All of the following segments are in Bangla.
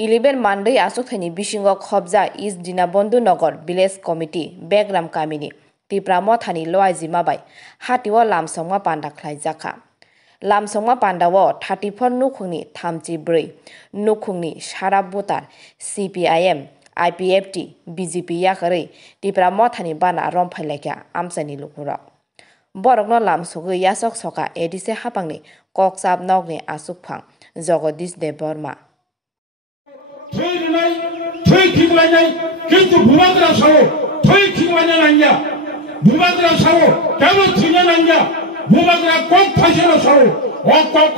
11 Monday asukthani bisingo khobja East Dinabandhu Nagar Village Committee Begram Kamini Tipra Mothani Loaizima bai hatiwa lamsongma panda khlaijaka lamsongma pandawo 34 nukhungni 34 nukhungni sara votar CPIM IPFT BJP yakhari Tipra Mothani bana romphailekya amsani lukura borokno lamsogui yasok soka edise hapangni kokchap nokni asukphang Jagadish Deborma কিন্তু ভূমাত্রা সহ ঠিক মানে নাঙ্গা ভূমাত্রা সহ কেমন থিনে নাঙ্গা ভূমাত্রা কোন ফাইসের সহ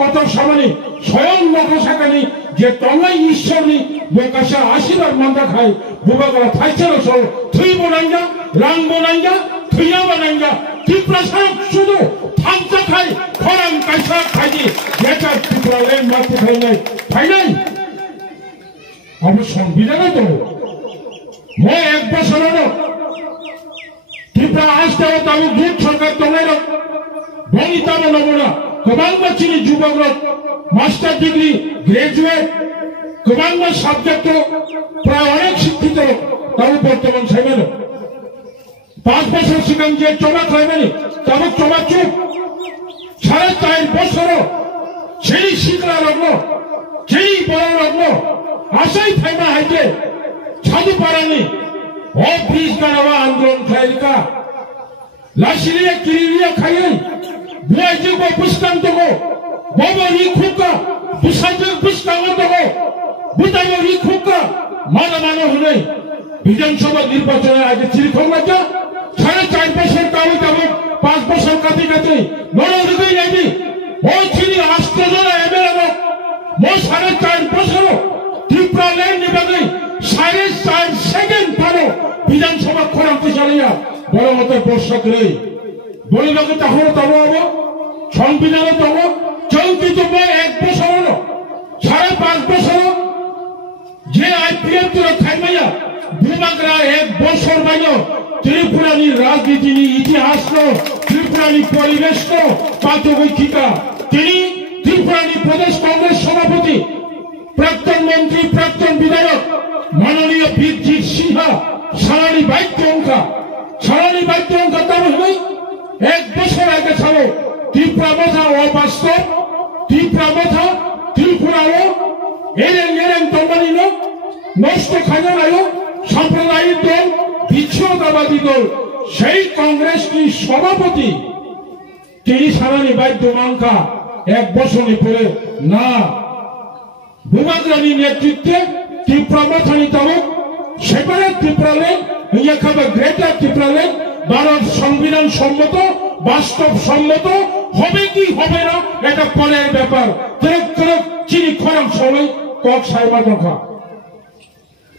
কত সমানি স্বয়ং লোকসাকানি যে তলাই ঈশ্বরনি বোকাশা আশীর্বাদ মান্দা খায় ভূমাত্রা ফাইসের সহ থুই বনাঙ্গা রাং বনাঙ্গা থুইয়া বনাঙ্গা ত্রিপ্রাসাদ শুধু থামচা খায় খরাং কাইসা খাইনি যেটা ত্রিপুরালে মারতে খাই নাই খাই নাই সংবিধানে তো মই এক বছর ত্রিপুরা আসতে তাও জুট সরকার দলের বনিতা নমুনা গোবাং চিনি যুবক মাস্টার ডিগ্রি গ্রাজুয়েট গোবাং সাবজেক্ট প্রায় অনেক শিক্ষিত তাও বর্তমান সাইমেন 5 বছর শিখান যে চমা খাইবেনি তাও চমা চুপ 4.5 বছর সেই শিক্ষা লগ্ন সেই বড় লগ্ন আশাই ফাইমা হাইতে ছাদু পারানি ও ব্রিজ গানাওয়া আন্দোলন খাইলিকা লাশিলিয়া কিরিলিয়া খাইই বুয়াইজে গো পুস্তান তগো ববরি খুকা বুসাইজে পুস্তান তগো বুদাইরি খুকা মানা হলে বিধানসভা নির্বাচনের আগে চিরখং রাজা 4.5 বছর কাউ যাব 5 বছর কাটি কাটি নরদিকে যাবি ও চিনি আষ্টজন এমএলএ মো 4.5 বছর ত্রিপুরা লেন নিবাগে 4.5 সেকেন্ড পারো বিধানসভা খরাতে চালিয়া বড় মতো বর্ষক রে বলিবাগে তাহলে তব সংবিধানে তব চৌকিত এক বছর হলো 5.5 বছর যে আইপিএফ তোর খাইমাইয়া ভূমাগরা এক বছর বাইও ত্রিপুরানি রাজনীতি ইতিহাস ত্রিপুরানি পরিবেশ পাতবৈক্ষিকা তিনি ত্রিপুরানি প্রদেশ কংগ্রেস সভাপতি প্রাক্তন মন্ত্রী প্রাক্তন বিধায়ক মাননীয় বীরজিৎ সিনহা সারানি বাক্য অঙ্কা তার হই এক বছর আগে ছাড়ো ত্রিপুরা মাথা অবাস্তব ত্রিপুরা মাথা ত্রিপুরাও এরেং তমানিন নষ্ট খাজানায় সাম্প্রদায়িক দল বিচ্ছিন্নতাবাদী দল সেই কংগ্রেসটি সভাপতি তিনি সারানি বাক্য অঙ্কা এক বছরই পরে না ভূমাগ্রানী নেতৃত্বে ত্রিপুরা মাথানি তাবক সেপারে ত্রিপুরালে ইয়াখাবা গ্রেটার ত্রিপুরালে ভারত সংবিধান সম্মত বাস্তব সম্মত হবে কি হবে না এটা পরের ব্যাপার চিনি খরাং সবাই কক সাইমা দেখা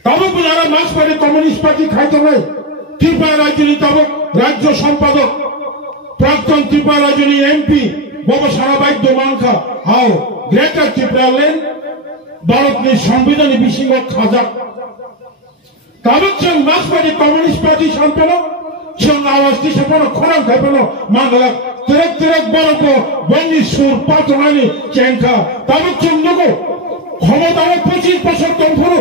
তাবক যারা মার্ক্সবাদী কমিউনিস্ট পার্টি খাইতে হয় ত্রিপুরা রাজনী তাবক রাজ্য সম্পাদক প্রাক্তন ত্রিপুরা রাজনী এমপি বাবা সারা বাদ্য মানখা হাও গ্রেটার ত্রিপুরালে ভারতনি সংবিধানী বিশিঙ্গ খাজা তাবক जों मार्क्सवादी कम्युनिस्ट पार्टी सानपेनो जों आवाज दिसेपेनो खरां खाइपेनो मांगला तेरेक बरको बंगी सुर पातनानि चेंका ताबक जों नगो ক্ষমতায় 25 বছর দমফুরু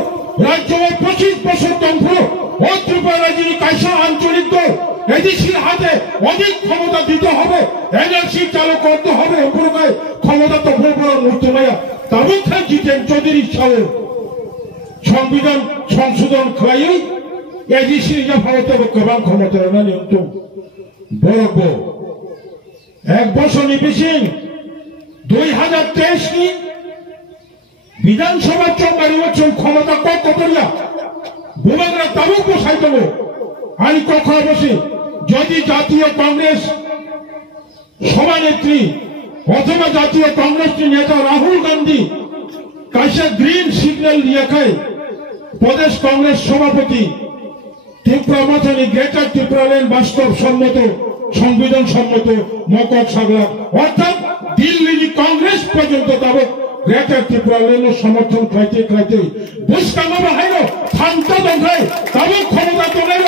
রাজ্যে 25 বছর দমফুরু ও ত্রিপুরা রাজনী কাইসা আঞ্চলিক দল এডিসির হাতে অধিক ক্ষমতা দিতে হবে এনআরসি চালু করতে হবে উপরকায় ক্ষমতা তো বড় মূর্তি মায়া তাবক জিতেন চৌধুরী সালে সংবিধান সংশোধন খাইই এডিসি যা ভারতে গোবাং ক্ষমতা না নিয়ন্ত্রণ বড় এক বছর নিবিসিং 2023 নি বিধানসভা চৌকারি বছর ক্ষমতা কতরিয়া ভূমাগরা তাবুক বসাই দেব আমি কখন বসে যদি জাতীয় কংগ্রেস সভানেত্রী অথবা জাতীয় কংগ্রেসের নেতা রাহুল গান্ধী কাইসা গ্রিন সিগন্যাল দিয়ে খায় প্রদেশ কংগ্রেস সভাপতি ত্রিপুরা মাথানি গ্রেটার ত্রিপুরা লেন বাস্তব সম্মত সংবিধান সম্মত মকক সাগলা অর্থাৎ দিল্লি কংগ্রেস পর্যন্ত তাবক গ্রেটার ত্রিপুরা লেন সমর্থন খাইতে বুঝকাঙ্গা বাহাইল থামতা দঙ্গায় তাবক ক্ষমতা তোলাইল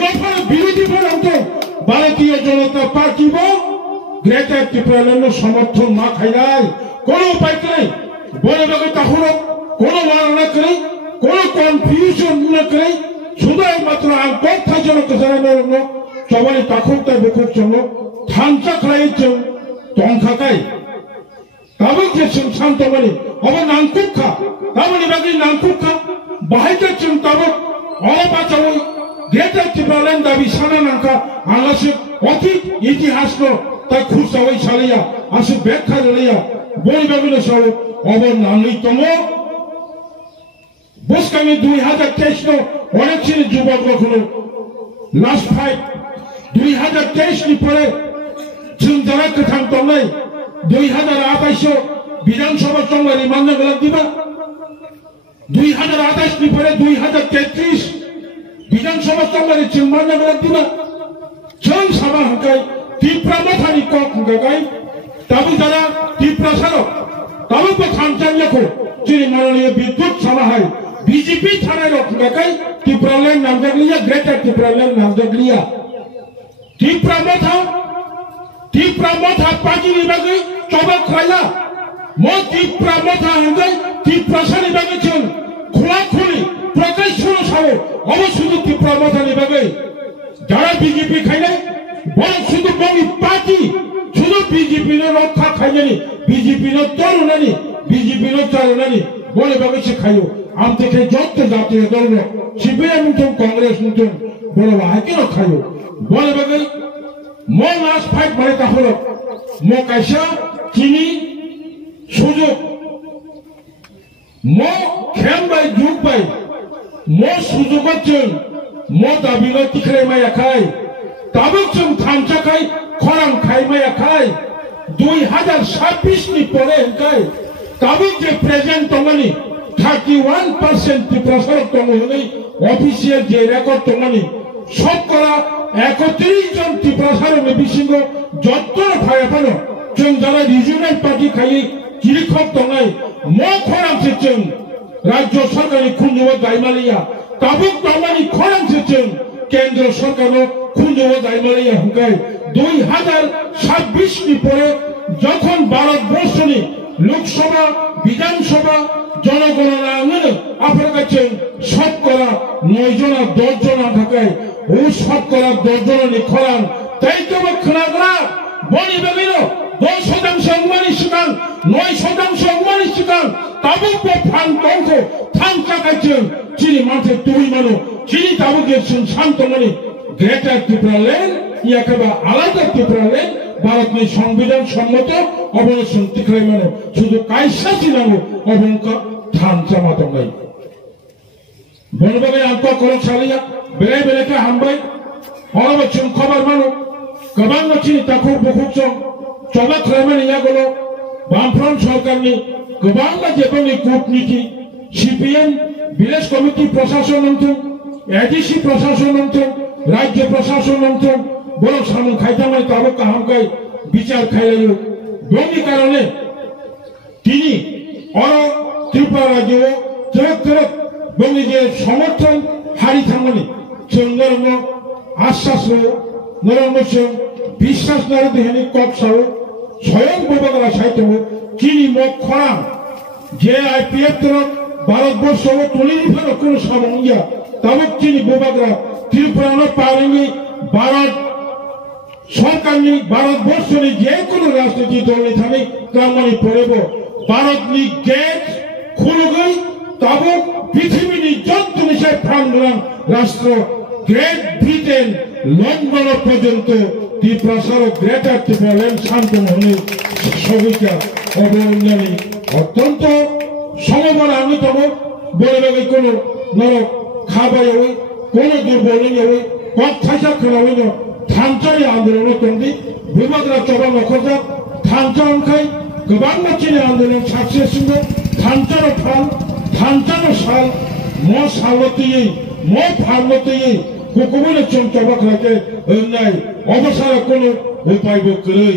রফার বিরোধী পর্যন্ত ভারতীয় জনতা পার্টি গ্রেটার ত্রিপুরা লেন সমর্থন না খাইলাই কোনো উপায় নেই বলে বাগে তাহলে কোনো মাননা করে কোনো কনফিউশন না করে শুধু একমাত্র আর কথা যেন কেসারানো সবাই তাখুকটা বুকুক থানচা খাইছে টংখাকাই তাবক যে শান্তমানি অব নানকুখা তাবনি বাকি নানকুখা বাহাইতে তাবক অবাচাও গ্রেটার ত্রিপুরাল্যান্ড দাবি সানা নাঙ্কা আলাসে অতীত ইতিহাস তা খুঁজসাওয়াই সালিয়া আসে ব্যাখ্যা লইয়া বই বাগুলো সব অব নানৈতম বসকামি 2023 অনেক ছিল যুবক রকম লাস্ট ফাইট 2023 नि পরে চিন্তারা কথাং তলাই 2028 বিধানসভা চঙ্গারি মান্য গলা দিবা 2028 नि পরে 2033 বিধানসভা চঙ্গারি চিন্মান্য গলা দিবা চং সাবা হকাই ত্রিপুরা মাথানি কক হকাই তাবু যারা ত্রিপুরা সারো তাবু তো থামচাঞ্জাকো যিনি মাননীয় বিদ্যুৎ সভায় बीजेपी थाने रखा ত্রিপুরাল্যান্ড नाम जगलिया ग्रेटर ত্রিপুরাল্যান্ড नाम जगलिया ত্রিপুরা मथा पार्टी निबागे चबक खाया मो ত্রিপুরা मथा हंगे ত্রিপুরা सानि बागे चन खुला खुली प्रकाश सुनो सावो अवश्य ত্রিপুরা मथा निबागे যারা बीजेपी खाइले বল শুধু বঙ্গি পার্টি শুধু बीजेपी ने रक्षा खाइले बीजेपी ने तरुणानी बीजेपी ने तरुणानी বলে বাগে সে খাইও আম থেকে যত জাতীয় দল সিপিএম মুঠুম কংগ্রেস মুঠুম বড় হাইকেন খাইও বলে বাগে মো লাস্ট ফাইট মানে তা হলো মো কাইসা চিনি সুযোগ মো খেম বাই যুগ বাই মো সুযোগ চন মো দাবিল তিখরে মায়া খাই তাবক চন থামচা খাই খরাম খাই মায়া খাই 2026 नि পরে খাই তাবক যে প্রেজেন্ট তমানি 31% ত্রিপুরা তমহনি অফিসিয়াল যে রেকর্ড তমনি শতকরা 31 জন ত্রিপুরা বিশিঙ্গ যত্তর ফায়াপানো जों যারা রিজিওনাল পার্টি খাই কিরিখক তঙ্গাই মো খরাম সেচেন রাজ্য সরকারি খুনজব দাইমালিয়া তাবুক তমানি খরাম সেচেন কেন্দ্র সরকার খুনজব দাইমালিয়া হুকাই 2026 नि পরে যখন ভারতবর্ষনি লোকসভা বিধানসভা জনগণনা আঙুন আপনার কাছে শতকরা 9 জনা 10 জনা থাকায় ও শতকরা 10 জনা নিখরান তাই তো খনাগরা বনি বেবিল 10% অংমানি শিকান 9% অংমানি শিকান তাবুক ফান তংক থান চাকাইছেন চিনি মাঠে তুই মানো চিনি তাবুকের শান্তমনি গ্রেটার ত্রিপুরাল্যান্ড ইয়াকেবা আলাদা ত্রিপুরাল্যান্ড भारत में संविधान सम्मत अवलोकन तिखराय मानो शुद्ध कायसा चिनांगो अबंका थानचा मातंगाय बनबागे आंको करन सालिया बेले बेले के हामबाय हरबा चुन खबर मानो गोबां मानसिनि ताखौ बुखुकजों चबा खालामनाय यागलो बामफ्रन्ट सरकारनि गोबां जेबोनि कूटनीति सीपीएम विलेज कमिटी प्रशासन नंथों एडीसी प्रशासन नंथों राज्य प्रशासन नंथों বড় সামন খাইতামাই তাবক কাহামকাই বিচার খাইলাইও বঙ্গি কারণে তিনি অর ত্রিপুরা রাজ্য তরক বঙ্গি যে সমর্থন হারি থামনি চন্দ্রম আশ্বাস নরম বিশ্বাস নারদেহনি কপসাও স্বয়ং বাবাগরা সাহিত্য চিনি মক খরাম যে আইপিএফ তরক ভারতবর্ষ তুলি ফের কোন সামঙ্গিয়া তাবক চিনি বাবাগরা ত্রিপুরা পারেনি ভারত सरकार ने भारतवर्ष ने जेको राजनीति दल ने थाने कामनी पड़ेब भारत ने गेट खुल गई तब पृथ्वी ने जत निशाय फान राष्ट्र ग्रेट ब्रिटेन लंडन पर्यंत ত্রিপুরা গ্রেটার ত্রিপুরাল্যান্ড শান্তমহনি সহিকা অবলম্বনে অত্যন্ত সমবন আনিতম বলে লাগে কোনো নরক খাবাই হই কোনো দুর্বল হই কথাইসা খোলাওই थानचानि आंदोलन तंदी विभागरा चबा नखरजा थानचा अंखाय गोबां मानसिनि आंदोलन साक्सेसफुल थानचानो फान थानचानो साल मो सालतियै मो फालतियै कुकुमनि चम चबा खालाके होननाय अबसारा कोनो उपायबो गैयै।